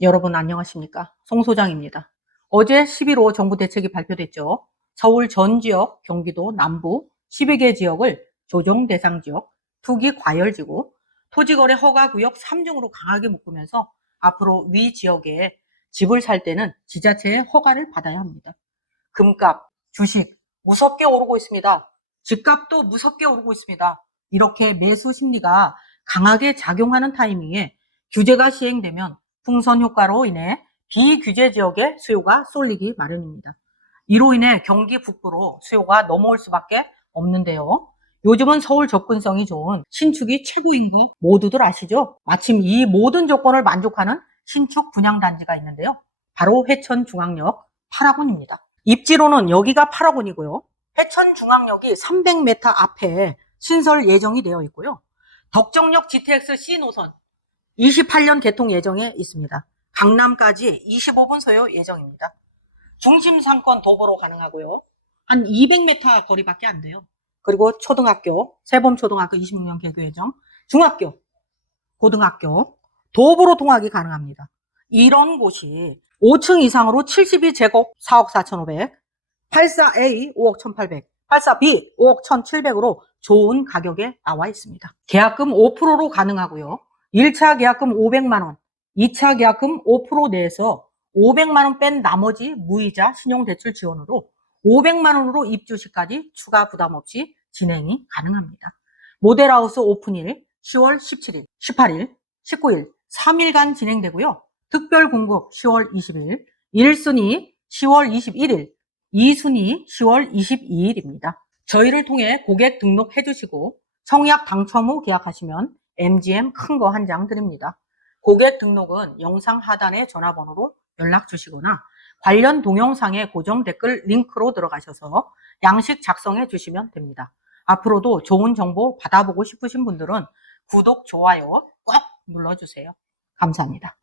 여러분 안녕하십니까? 송 소장입니다. 어제 11호 정부 대책이 발표됐죠. 서울 전 지역, 경기도 남부 12개 지역을 조정 대상 지역, 투기 과열지구, 토지거래 허가 구역 3중으로 강하게 묶으면서 앞으로 위 지역에 집을 살 때는 지자체의 허가를 받아야 합니다. 금값, 주식 무섭게 오르고 있습니다. 집값도 무섭게 오르고 있습니다. 이렇게 매수 심리가 강하게 작용하는 타이밍에 규제가 시행되면 풍선 효과로 인해 비규제 지역의 수요가 쏠리기 마련입니다. 이로 인해 경기 북부로 수요가 넘어올 수밖에 없는데요. 요즘은 서울 접근성이 좋은 신축이 최고인 거 모두들 아시죠? 마침 이 모든 조건을 만족하는 신축 분양 단지가 있는데요. 바로 회천중앙역 8학원입니다. 입지로는 여기가 8학원이고요. 회천중앙역이 300m 앞에 신설 예정이 되어 있고요. 덕정역 GTX C 노선 28년 개통 예정에 있습니다. 강남까지 25분 소요 예정입니다. 중심 상권 도보로 가능하고요. 한 200m 거리밖에 안 돼요. 그리고 초등학교, 세범초등학교 26년 개교 예정, 중학교, 고등학교, 도보로 통학이 가능합니다. 이런 곳이 5층 이상으로 72제곱 4억 4,500, 84A 5억 1,800, 84B 5억 1,700으로 좋은 가격에 나와 있습니다. 계약금 5%로 가능하고요. 1차 계약금 500만원, 2차 계약금 5% 내에서 500만원 뺀 나머지 무이자 신용대출 지원으로 500만원으로 입주 시까지 추가 부담 없이 진행이 가능합니다. 모델하우스 오픈일 10월 17일, 18일, 19일, 3일간 진행되고요. 특별 공급 10월 20일, 1순위 10월 21일, 2순위 10월 22일입니다. 저희를 통해 고객 등록해 주시고 청약 당첨 후 계약하시면 MGM 큰 거 한 장 드립니다. 고객 등록은 영상 하단의 전화번호로 연락 주시거나 관련 동영상의 고정 댓글 링크로 들어가셔서 양식 작성해 주시면 됩니다. 앞으로도 좋은 정보 받아보고 싶으신 분들은 구독, 좋아요 꼭 눌러주세요. 감사합니다.